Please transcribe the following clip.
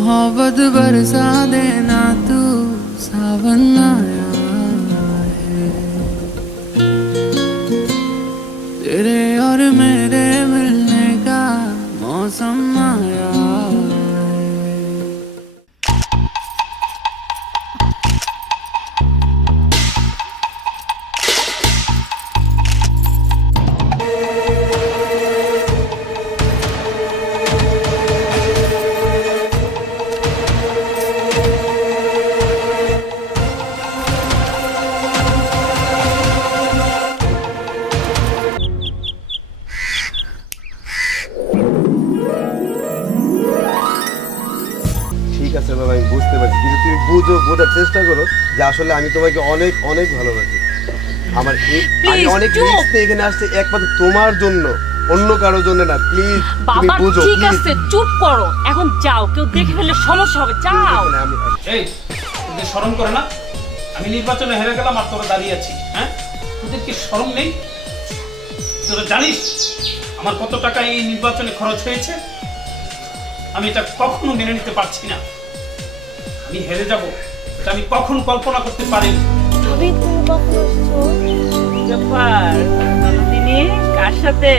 मोहब्बत बरसा देना तू सावन आया है तेरे और मेरे मिलने का मौसम आया है। ঠিক আছে বাবা, আমি বুঝতে পারছি, কিন্তু তুমি বোঝার চেষ্টা করো যে আসলে আমি তোমাকে অনেক অনেক ভালোবাসি। আমার আমি অনেক রিস্ক এখানে আসছে একমাত্র তোমার জন্য, অন্য কারোর জন্য না। প্লিজ তুমি বাবা বুঝো। ঠিক আছে, চুপ করো, এখন যাও, কেউ দেখে ফেললে সমস্যা হবে, যাও। আমি এই তোদের শরম করে না? আমি নির্বাচনে হেরে গেলাম আর তোরা দাঁড়িয়ে আছিস। হ্যাঁ, তোদের কি শরম নেই? তোরা জানিস আমার কত টাকা এই নির্বাচনে খরচ হয়েছে? আমি এটা কখনো মেনে নিতে পারছি না। আমি হেরে যাব এটা আমি কখনো কল্পনা করতে পারিনি। তুমি কখন আসছো? ব্যাপার, দিনে কার সাথে?